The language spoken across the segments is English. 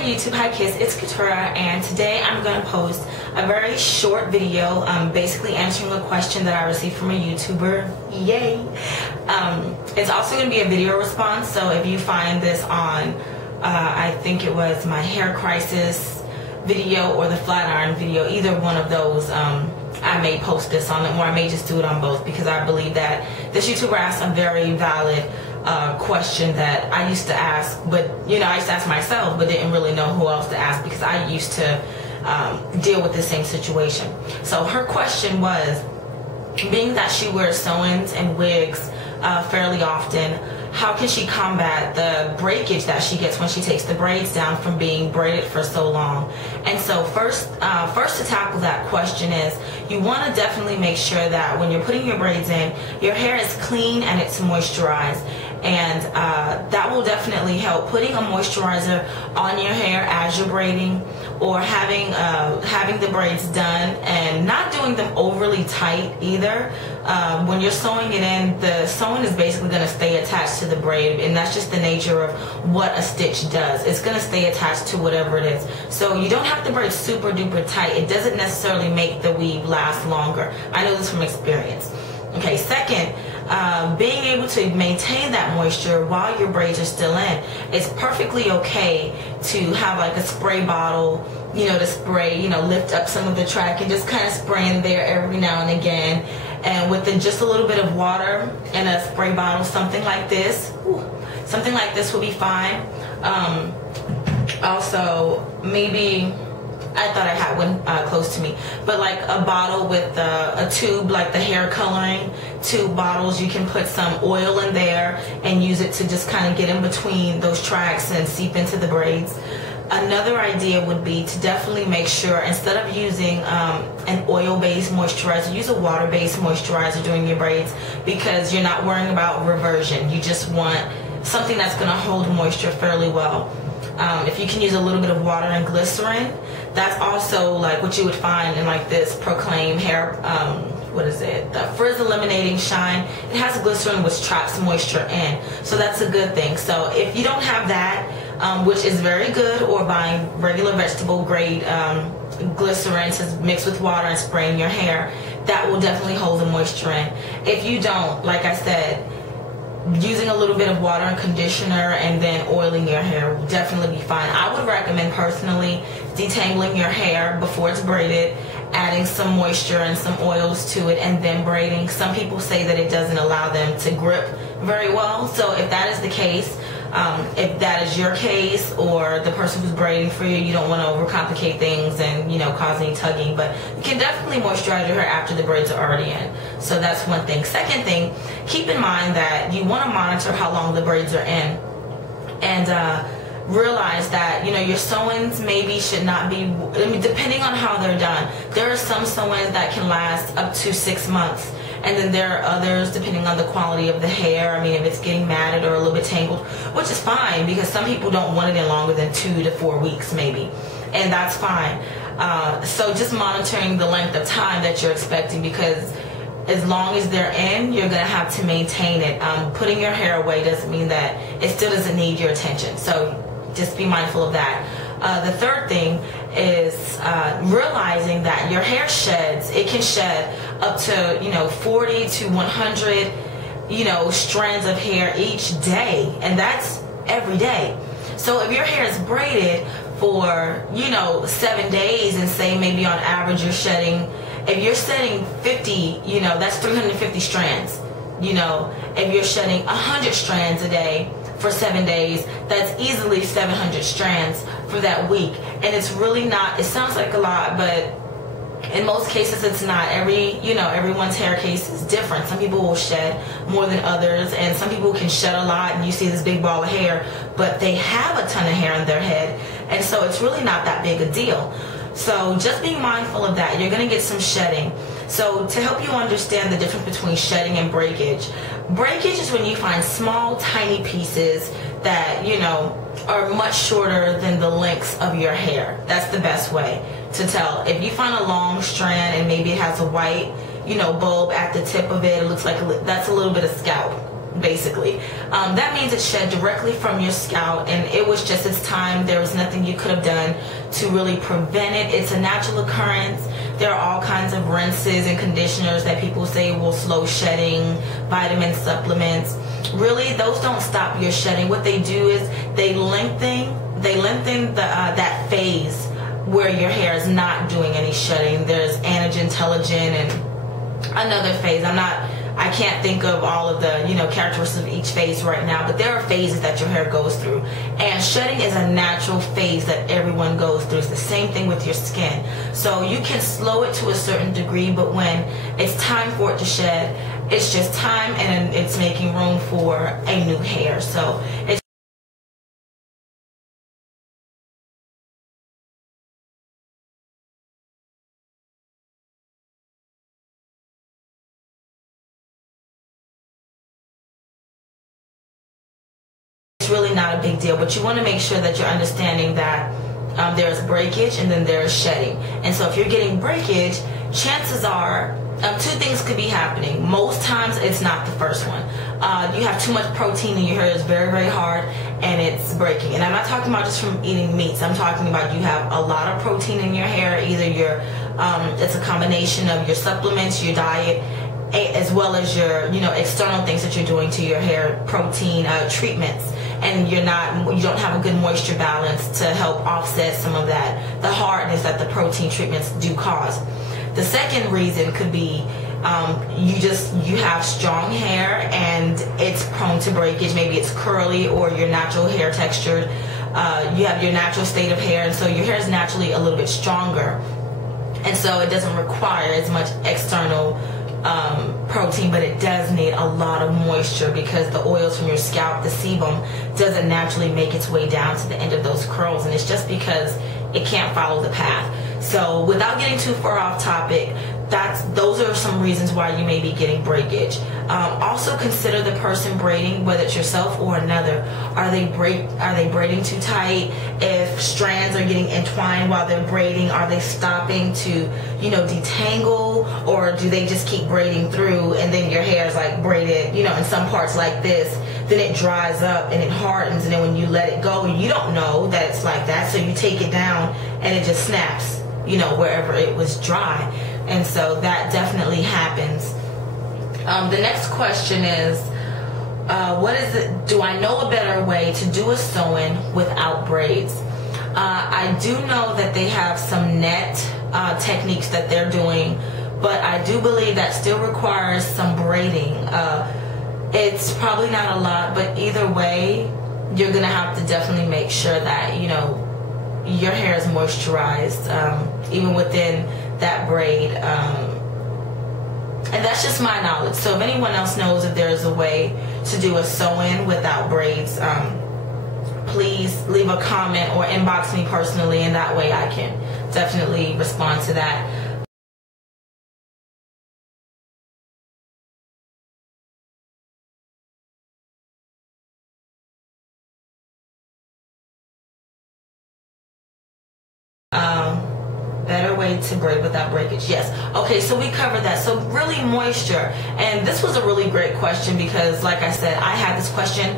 YouTube, hi kids, it's Katura, and today I'm going to post a very short video basically answering a question that I received from a YouTuber. Yay! It's also going to be a video response, so if you find this on, I think it was my hair crisis video or the flat iron video, either one of those, I may post this on it, or I may just do it on both, because I believe that this YouTuber asked a very valid question that I used to ask, but I used to ask myself, but didn't really know who else to ask, because I used to deal with the same situation. So her question was, being that she wears sew-ins and wigs fairly often, how can she combat the breakage that she gets when she takes the braids down from being braided for so long? And so first to tackle that question is, you want to definitely make sure that when you're putting your braids in, your hair is clean and it's moisturized. And that will definitely help. Putting a moisturizer on your hair as you're braiding, or having the braids done and not doing them overly tight either. When you're sewing it in, the sewing is basically going to stay attached to the braid, and that's just the nature of what a stitch does. It's going to stay attached to whatever it is. So you don't have to braid super duper tight. It doesn't necessarily make the weave last longer. I know this from experience. Okay, second, being able to maintain that moisture while your braids are still in. It's perfectly okay to have like a spray bottle, to spray, lift up some of the track and just kind of spray in there every now and again. And with just a little bit of water in a spray bottle, something like this will be fine. Also, maybe, I thought I had one close to me, but like a bottle with a tube, like the hair coloring tube bottles, you can put some oil in there and use it to just kind of get in between those tracks and seep into the braids. Another idea would be to definitely make sure, instead of using an oil-based moisturizer, use a water-based moisturizer during your braids, because you're not worrying about reversion. You just want something that's going to hold moisture fairly well. If you can use a little bit of water and glycerin, that's also like what you would find in like this Proclaim hair, what is it? The Frizz Eliminating Shine. It has glycerin which traps moisture in, so that's a good thing. So if you don't have that, which is very good, or buying regular vegetable grade glycerin to mix with water and spray in your hair, that will definitely hold the moisture in. If you don't, like I said, using a little bit of water and conditioner and then oiling your hair will definitely be fine. I would recommend personally detangling your hair before it's braided, adding some moisture and some oils to it, and then braiding. Some people say that it doesn't allow them to grip very well. So if that is the case, if that is your case, or the person who's braiding for you, you don't want to overcomplicate things and cause any tugging, but you can definitely moisturize your hair after the braids are already in. So that's one thing. Second thing, keep in mind that you want to monitor how long the braids are in, and realize that your sew-ins maybe should not be, depending on how they're done. There are some sew-ins that can last up to 6 months. And then there are others, depending on the quality of the hair. I mean, if it's getting matted or a little bit tangled, which is fine, because some people don't want it in longer than 2 to 4 weeks maybe. And that's fine. So just monitoring the length of time that you're expecting, because as long as they're in, you're going to have to maintain it. Putting your hair away doesn't mean that it still doesn't need your attention. So just be mindful of that. The third thing is realizing that your hair sheds. It can shed up to 40 to 100 strands of hair each day, and that's every day. So if your hair is braided for 7 days, and say maybe on average you're shedding, if you're shedding 50, that's 350 strands. If you're shedding 100 strands a day for 7 days, that's easily 700 strands for that week. And it's really not, it sounds like a lot, but in most cases it's not. Everyone's hair case is different. Some people will shed more than others, and some people can shed a lot and you see this big ball of hair, but they have a ton of hair in their head, and so it's really not that big a deal. So just being mindful of that. You're going to get some shedding. So to help you understand the difference between shedding and breakage, breakage is when you find small, tiny pieces that, are much shorter than the lengths of your hair. That's the best way to tell. If you find a long strand and maybe it has a white, bulb at the tip of it, it looks like that's a little bit of scalp. basically. That means it's shed directly from your scalp, and it was just its time. There was nothing you could have done to really prevent it. It's a natural occurrence. There are all kinds of rinses and conditioners that people say will slow shedding, vitamin supplements. Really, those don't stop your shedding. What they do is they lengthen that phase where your hair is not doing any shedding. There's anagen, telogen, and another phase. I can't think of all of the characteristics of each phase right now, but there are phases that your hair goes through, and shedding is a natural phase that everyone goes through. It's the same thing with your skin. So you can slow it to a certain degree, but when it's time for it to shed, it's just time, and it's making room for a new hair. So it's really not a big deal, but you want to make sure that you're understanding that there's breakage and then there's shedding. And so if you're getting breakage, chances are two things could be happening. Most times it's not the first one. You have too much protein in your hair. It's very, very hard, and it's breaking. And I'm not talking about just from eating meats. I'm talking about you have a lot of protein in your hair. Either it's a combination of your supplements, your diet, as well as your external things that you're doing to your hair, protein treatments, and you don't have a good moisture balance to help offset some of the hardness that the protein treatments do cause. The second reason could be you have strong hair and it's prone to breakage. Maybe it's curly or your natural hair texture. You have your natural state of hair, and so your hair is naturally a little bit stronger, and so it doesn't require as much external protein, but it does need a lot of moisture because the oils from your scalp, the sebum, doesn't naturally make its way down to the end of those curls, and it's just because it can't follow the path. So without getting too far off topic, those are some reasons why you may be getting breakage. Also consider the person braiding, whether it's yourself or another. Are they braiding too tight? If strands are getting entwined while they're braiding, are they stopping to detangle, or do they just keep braiding through and then your hair is like braided in some parts like this, then it dries up and it hardens, and then when you let it go, you don't know that it's like that, so you take it down and it just snaps wherever it was dry. And so that definitely happens. The next question is, do I know a better way to do a sewing without braids? I do know that they have some net techniques that they're doing, but I do believe that still requires some braiding. It's probably not a lot, but either way, you're going to have to definitely make sure that, your hair is moisturized, even within that braid. And that's just my knowledge. So if anyone else knows if there's a way to do a sew-in without braids, please leave a comment or inbox me personally, and that way I can definitely respond to that. Better way to braid without breakage. Yes. Okay, so we covered that. So really, moisture. And this was a really great question because, like I said, I had this question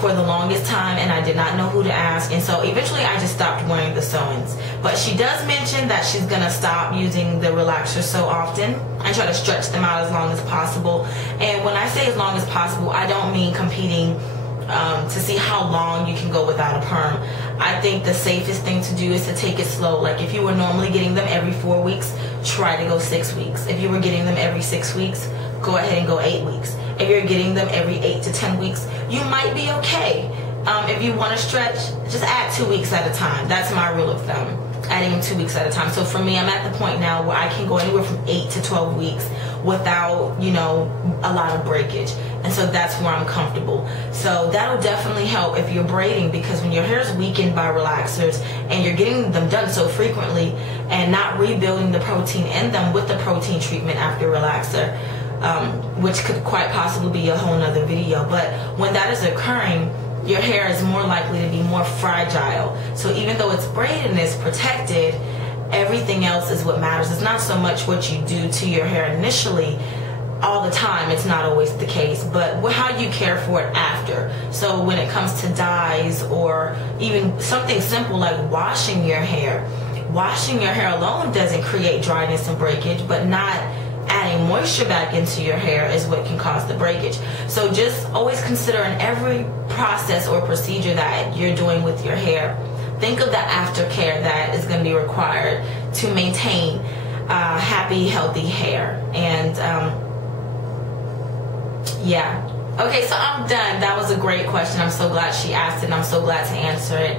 for the longest time and I did not know who to ask. And so eventually I just stopped wearing the sew-ins. But she does mention that she's going to stop using the relaxers so often and try to stretch them out as long as possible. And when I say as long as possible, I don't mean competing to see how long you can go without a perm. I think the safest thing to do is to take it slow. Like if you were normally getting them every 4 weeks, try to go 6 weeks. If you were getting them every 6 weeks, go ahead and go 8 weeks. If you're getting them every 8 to 10 weeks, you might be okay. If you want to stretch, just add 2 weeks at a time. That's my rule of thumb, adding them 2 weeks at a time. So for me, I'm at the point now where I can go anywhere from 8 to 12 weeks without, a lot of breakage. And so that's where I'm comfortable. So that'll definitely help if you're braiding, because when your hair is weakened by relaxers and you're getting them done so frequently and not rebuilding the protein in them with the protein treatment after relaxer, which could quite possibly be a whole nother video. But when that is occurring, your hair is more likely to be more fragile. So even though it's braided and it's protected, everything else is what matters. It's not so much what you do to your hair initially. all the time, it's not always the case, but how you care for it after. So when it comes to dyes, or even something simple like washing your hair alone doesn't create dryness and breakage, but not adding moisture back into your hair is what can cause the breakage. So just always consider in every process or procedure that you're doing with your hair, think of the aftercare that is going to be required to maintain happy, healthy hair. And yeah. Okay, so I'm done. That was a great question. I'm so glad she asked it, and I'm so glad to answer it.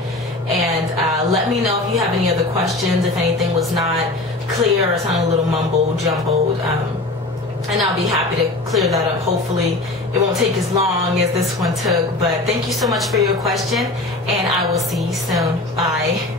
And let me know if you have any other questions, if anything was not clear or sounded a little mumbled, jumbled. And I'll be happy to clear that up. Hopefully it won't take as long as this one took. But thank you so much for your question, and I will see you soon. Bye.